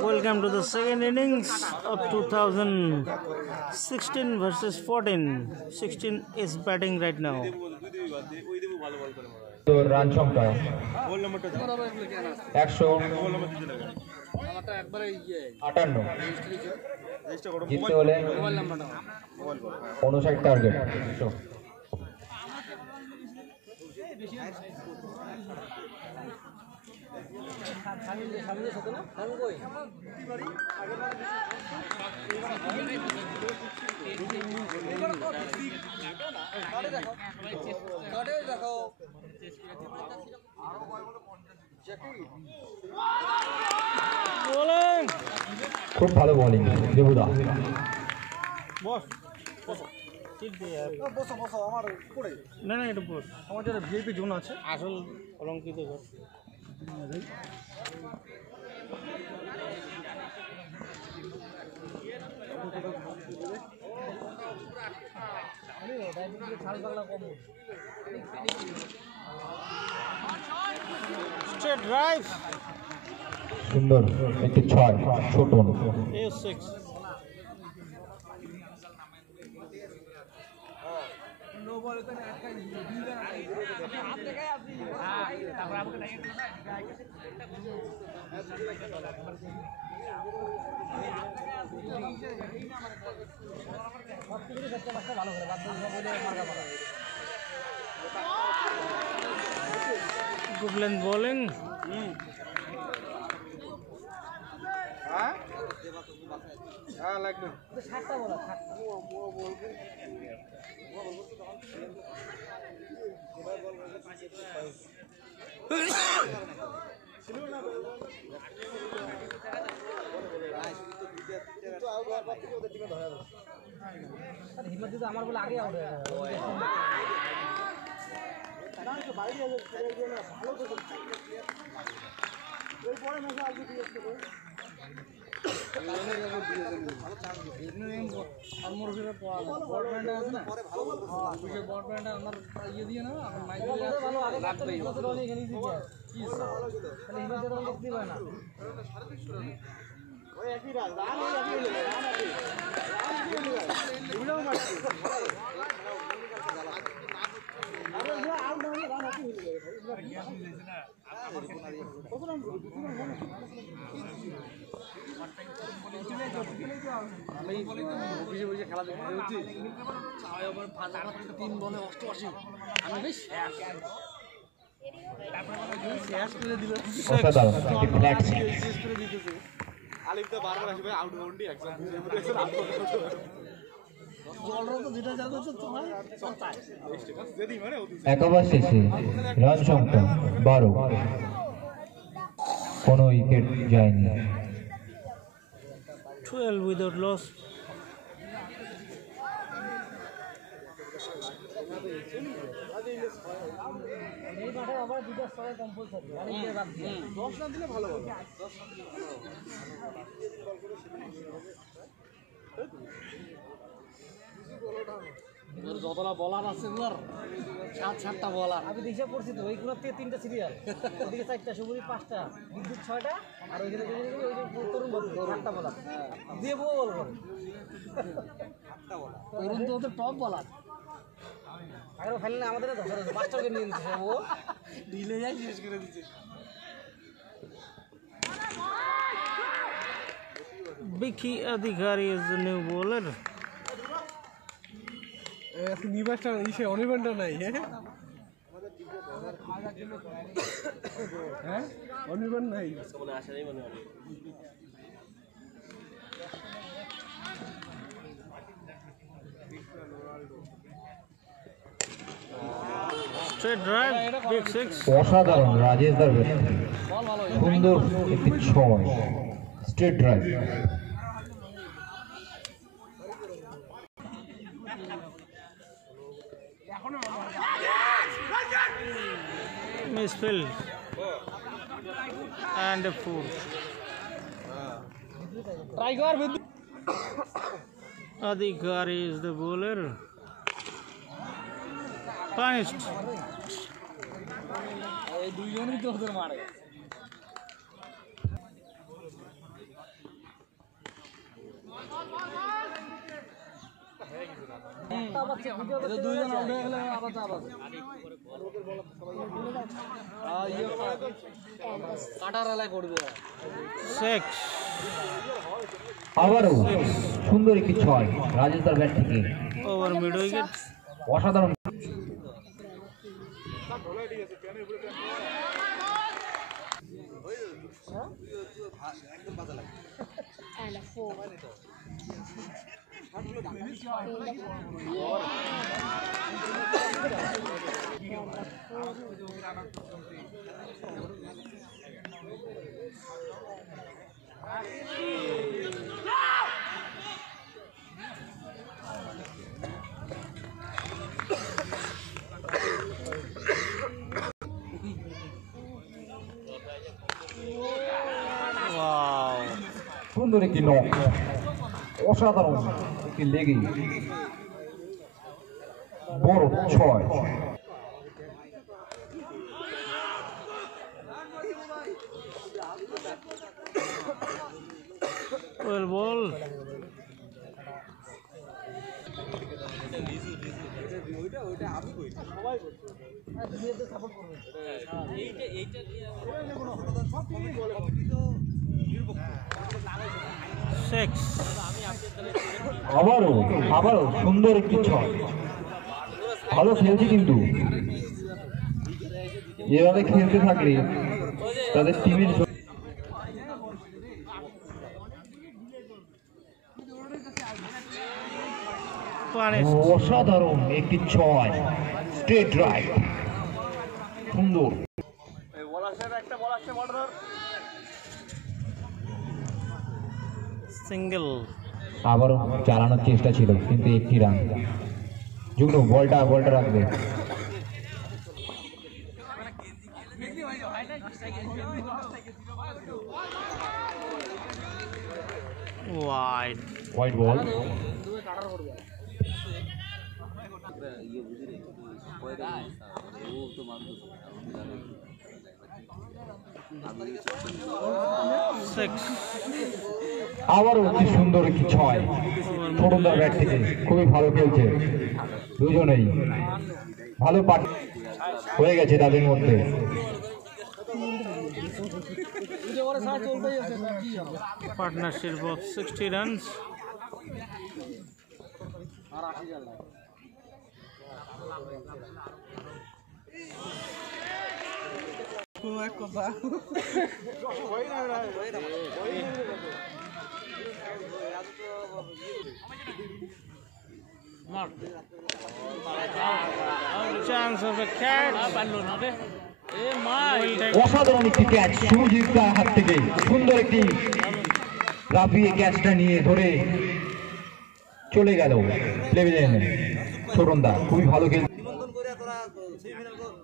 Welcome to the second innings of 2016 versus 14. 16 is batting right now. Run সংখ্যা 158 জিততে হলে 59 target. খুব ভালো বোলিং দেবুদা। না না এটা বস আমার যারা ভিআইপি জোন আছে আসল অলঙ্কিত ঘর স্ট্রেট ড্রাইভ সুন্দর একটি 6 ছোট A6 good length bowling আমার বলে আগে আউট হয়ে খেলা দেখতে তিন বলে 88 আমি বেশ শেষ করে দিল আলিফ তো বারবার আসবে আউট বাউন্ডি একদম একেবারে শেষে রান সংখ্যা 12 কোনো উইকেট যায়নি। 12 without loss যতটা বলার আছে সাতটা বলার আমি দেখে পড়ছি তো ওইগুলোতে 3টা সিরিয়াল ওইদিকে 4টা সুবুরি 5টা বিদ্যুৎ 6টা আর ওইখানে তরুণ 8টা বলার দিয়ে বল করে 8টা বলার তরুণ তো ওদের টপ বলার আগে ফাইনালে আমাদের 5টা উইকেট নিয়ে নিচ্ছে ও ঢিলে যায় শেষ করে দিচ্ছে। Vicky Adhikari is the new bowler. নিবাসটা ইসে অনির্বাণটা নাই হ্যাঁ অনির্বাণ নাই মনে আসে নাই মনে straight drive big 6 অসাধারণ রাজেশ দার সুন্দর একটি 6 straight drive. misfield and a 4 Tiger with Adhikari is the bowler. Punished. দুইজন আউট হয়ে গেলে আবার চাপ আছে কাটার এলাকায় করবে 6 আবারও সুন্দর একটি ছয় রাজেশ দার ব্যাট থেকে। Over mid wicket. অসাধারণ and a 4. ওয়াও, সুন্দর একটি নক, অসাধারণ একটি লেগে বড় ছয়। ওয়েল বল। আবারও সুন্দর একটি ছয়। ভালো খেলছে কিন্তু এভাবে খেলতে থাকলে তাদের টিমের অসাধারণ একটি ছয়, স্ট্রেট রাইট, সুন্দর। সিঙ্গেল। আবারও চালানোর চেষ্টা ছিল কিন্তু একটি রান। যুগ্ন বলটা রাখবে। White ball. আবারও অতি সুন্দর একটি ছয় ছোটদার ব্যাট থেকে। খুবই ভালো খেলছে দুজনেই, ভালো পার্ট হয়ে গেছে তাদের মধ্যে। Partnership of 60 runs. Chance of a catch. অসাধারণ একটি ক্যাচ শুভজিৎ দার হাত থেকে। সুন্দর একটি লাফিয়ে ক্যাচটা নিয়ে ধরে চলে গেল প্লেভিলিয়নে ছোটনদা। খুবই ভালো খেল।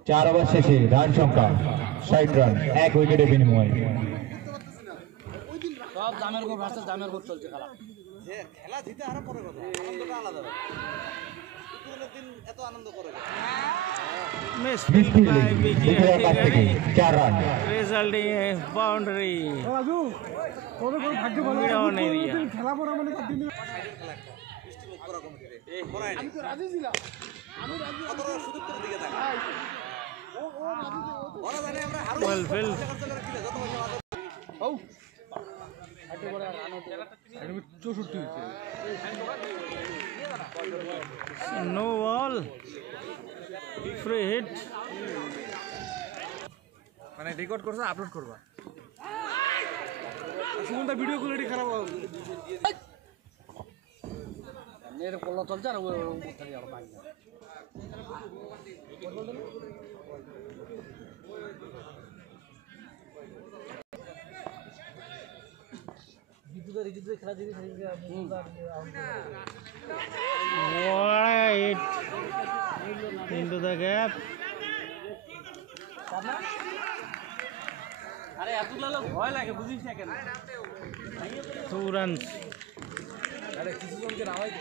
4 ওভার শেষে রান সংখ্যা 60 রান, 1 উইকেটের বিনিময়ে। সব জামের গোল ভার্সেস জামের গোল চলছে খেলা। খেলা জিতে আর পরে কথা, আনন্দটা আলাদা। পুরোনো দিন এত আনন্দ করে resulting in boundary. Down area. Well filled. No ball. Free hit. মানে রেকর্ড করছ আপলোড করবা সুমনটা ভিডিও কোয়ালিটি খারাপ হবে এর কল চলছে আর ওই থাকে আর বাকি বিদ্যুৎ খেলা দিবি Right into the gap. আরে এত লালো ভয় লাগে বুঝিস না কেন 2 runs. আরে কিছু জনকে নামাই দে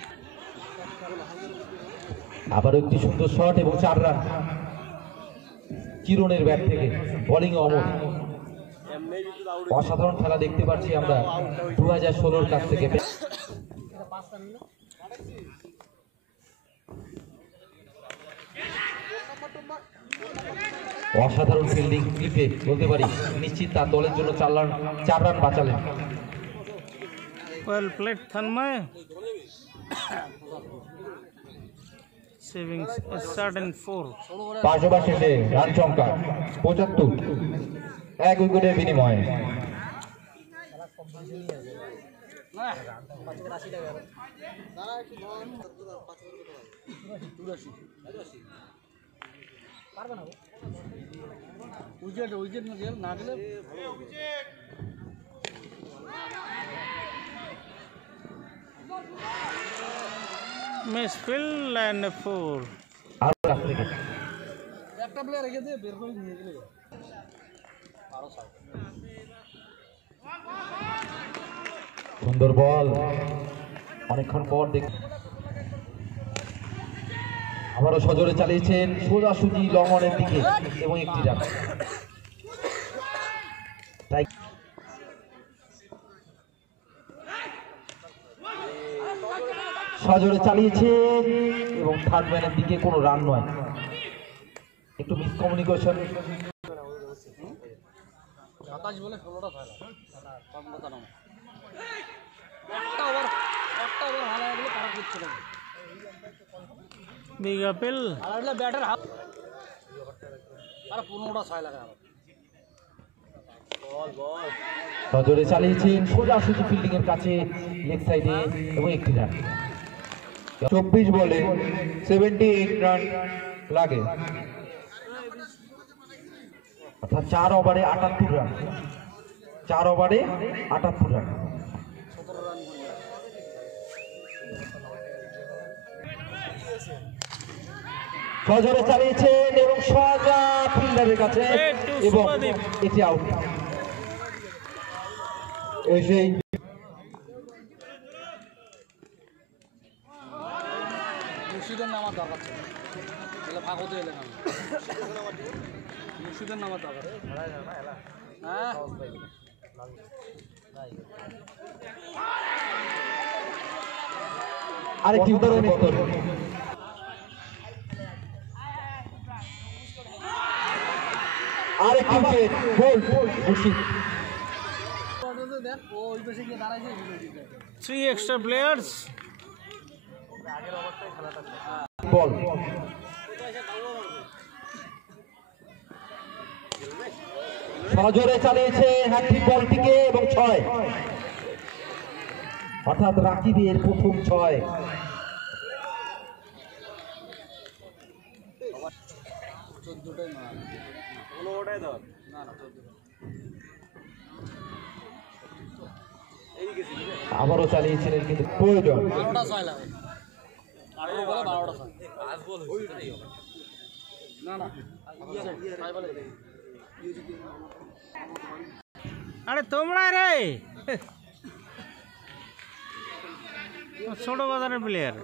আবার একটি সুন্দর শট এবং 4 রান চিরনের ব্যাট থেকে। বোলিং অমর, অসাধারণ খেলা দেখতে পাচ্ছি আমরা 2016 কাছ থেকে। অসাধারণ ফিল্ডিং ক্লিপে বলতে পারি, নিশ্চিত তার দলের জন্য 4 রান বাঁচালেন। Well played, Tanmay. Saving a certain 4. 5 over শেষে রান সংখ্যা 75, 1 উইকেটের বিনিময়ে। উইকেট না দিলে Misfield and a 4. আর কাছ থেকে একটা প্লেয়ার রেখে দিয়ে বের করে নিয়ে গেলে আরো সুন্দর বল, অনেকক্ষণ পর দেখ আবারও সজোরে চালিয়েছেন সোজাসুজি লং অনের দিকে এবং একটি রান। তাই সজোরে চালিয়েছেন এবং থার্ড ম্যানের দিকে কোনো রান নয়, একটু মিসকমিউনিকেশন। 27 বলে 16টা ছয় কম কথা না, একটা ওভার হালা গেলে পারা করতে হবে। Big appeal. আর হলে ব্যাটার হাফ আর 15টা ছয় লাগা সজোরে চালিয়েছেন সোজাসুজি ফিল্ডিং এর কাছে লেগ সাইডে এবং একটি রান। 24 বলে 78 রান লাগে, অর্থাৎ 4 ওভারে 78 রান। 4 ওভারে 78 রান। সজোরে চালিয়েছেন এবং সোজা ফিল্ডারের কাছে এবং এটি আউট। এসেই মুর্শিদের নামার দরকার ছিল, তাহলে ফাঁকতে এলে না মুর্শিদের নামার দরকার। হ্যাঁ আরেকটি উদাহরণ আরেকটি উইকেট গোল মুর্শিদ। দেখ ও ওই পাশে গিয়ে দাঁড়াইছে 3 extra players. বল সজোরে চালিয়েছে হ্যাট্রিক বলটিকে এবং 6, অর্থাৎ রাকিবের প্রথম 6। চোদ্দটাই না ওটাই ধর না না 14 আবারও চালিয়েছিলেন কিন্তু প্রয়োজন। 12টা ছয় লাগে, 18 বলে 12টা ছয়। না না ছয় বলে আরে তোমরা রে ছোট বাজারের প্লেয়ার।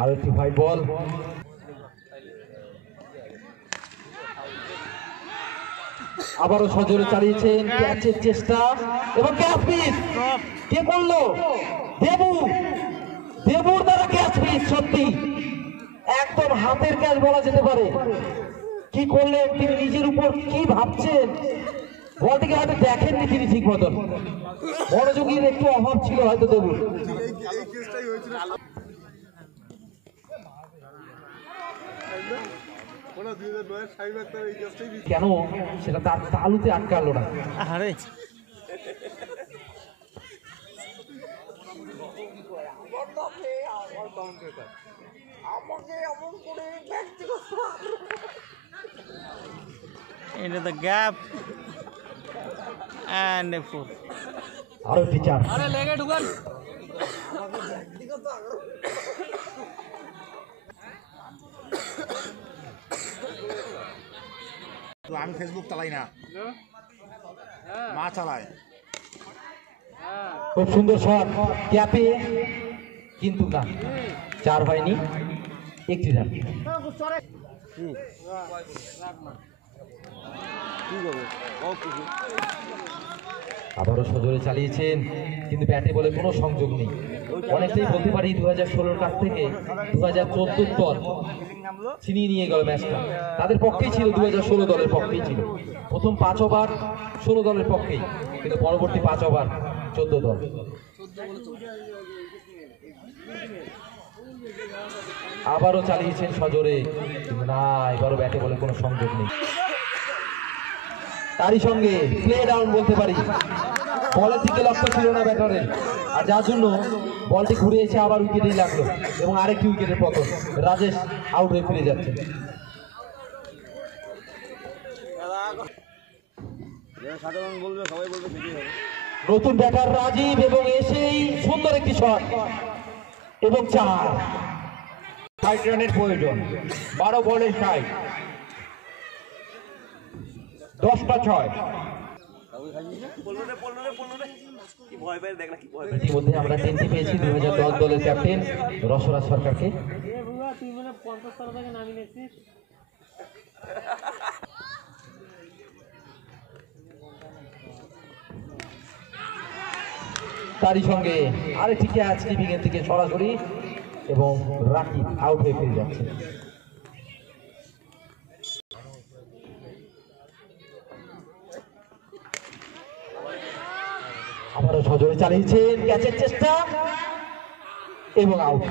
আর একটি হোয়াইট বল, আবারও সজোরে চালিয়েছেন ক্যাচের চেষ্টা এবং ক্যাচ মিস। কে করলো? দেবুর দ্বারা ক্যাচ মিস। সত্যি একদম হাতের ক্যাচ বলা যেতে পারে। কি করলেন তিনি, নিজের উপর কি ভাবছেন, বলটিকে হয়তো দেখেননি তিনি ঠিক মতন, মনোযোগীর একটু অভাব ছিল হয়তো দেবুর। কেন সেটা তার তালুতে আটকালো না। আরে into the gap and a 4. আরো একটি চান্স। আরে লেগে ঢুকান তো আমি ফেসবুক চালাই না, মা চালায়। খুব সুন্দর শট ক্যাপে, কিন্তু না, 4 হয়নি, একটি রান। আবারও সজোরে চালিয়েছেন, কিন্তু ব্যাটে বলে কোনো সংযোগ নেই। অনেকটাই বলতে পারি 2016 কাছ থেকে 2014 দল ছিনিয়ে নিয়ে গেল ম্যাচটা। তাদের পক্ষেই ছিল, 2016 দলের পক্ষেই ছিল। প্রথম 5 ওভার 16 দলের পক্ষেই, কিন্তু পরবর্তী 5 ওভার 14 দল। আবারও চালিয়েছেন সজোরে, কিন্তু না, এবারও ব্যাটে বলে কোনো সংযোগ নেই। তারই সঙ্গে প্লে ডাউন বলতে পারি, বলের দিকে লক্ষ্য ছিল না ব্যাটারের, আর যার জন্য বলটি ঘুরে এসে আবার উইকেটেই লাগলো এবং আরেকটি উইকেটের পতন। রাজেশ আউট হয়ে ফিরে যাচ্ছে। নতুন ব্যাটার রাজীব এবং এসেই সুন্দর একটি শট এবং 4। 60 রানের প্রয়োজন, 12 বলে 60, 10টা 6। ইতিমধ্যে আমরা টেনটি পেয়েছি 2010 দলের ক্যাপ্টেন রসরাজ সরকারকে। তারই সঙ্গে আরেকটি ক্যাচ লিভিং এর থেকে সরাসরি এবং রাকিব আউট হয়ে ফিরে যাচ্ছে। আবারও সজোরে চালিয়েছেন, ক্যাচের চেষ্টা এবং আউট।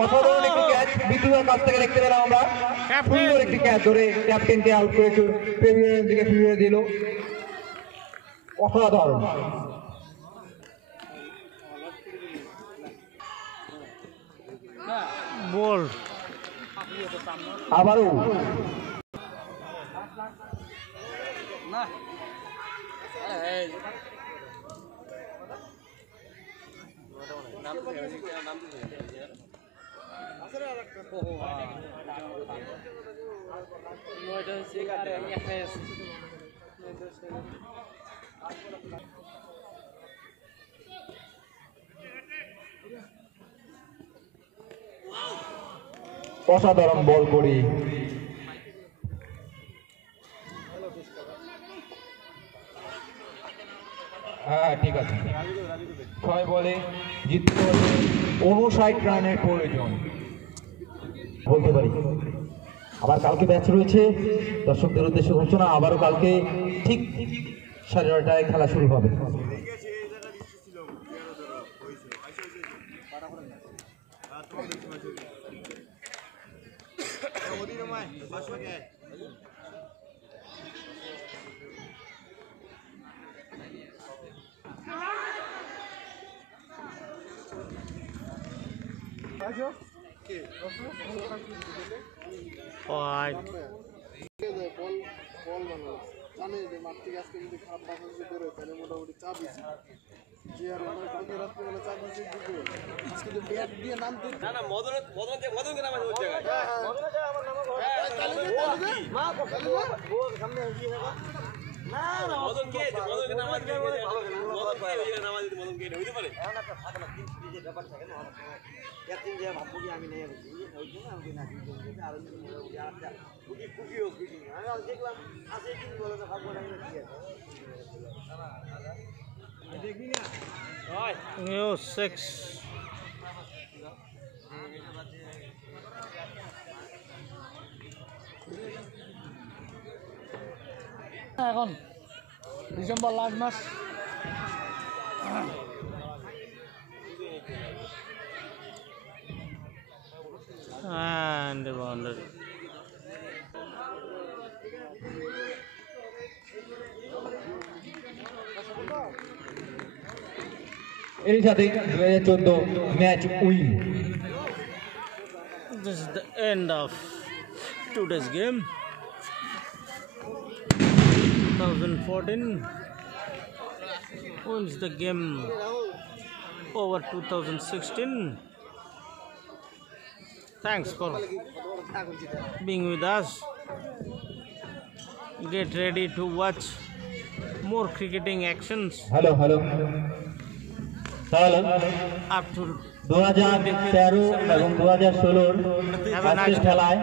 অসাধারণ একটি ক্যাচ বিদ্যুতের কাছ থেকে দেখতে পেলাম আমরা। সুন্দর একটি ক্যাচ ধরে ক্যাপ্টেনকে আউট করে প্রেমিয়ারের দিকে ফিরিয়ে দিল। অসাধারণ। বল আবারও অসাধারণ বল করে হ্যাঁ ঠিক আছে। 6 বলে জিততে হলে 59 রানের প্রয়োজন বলতে পারি। আবার কালকে ম্যাচ রয়েছে, দর্শকদের উদ্দেশ্যে ঘোষণা, আবারও কালকে ঠিক 9:30টায় খেলা শুরু হবে। Five. একদিন যে ভাববো কি আমি নেই ওই জন্য আমি না আর খুবই খুবই খুবই আমি দেখলাম আসে কি বলে তো ভাববো না দেখবি না Yo, 6. এখন ডিসেম্বর লাস্ট মাস And the boundary. এর সাথে 2014 match win. This is the end of today's game. 2014 wins the game over 2016. Thanks for being with us. Get ready to watch more cricketing actions hello hello তাহলে up to 2013 এবং 2016 আজকের খেলায়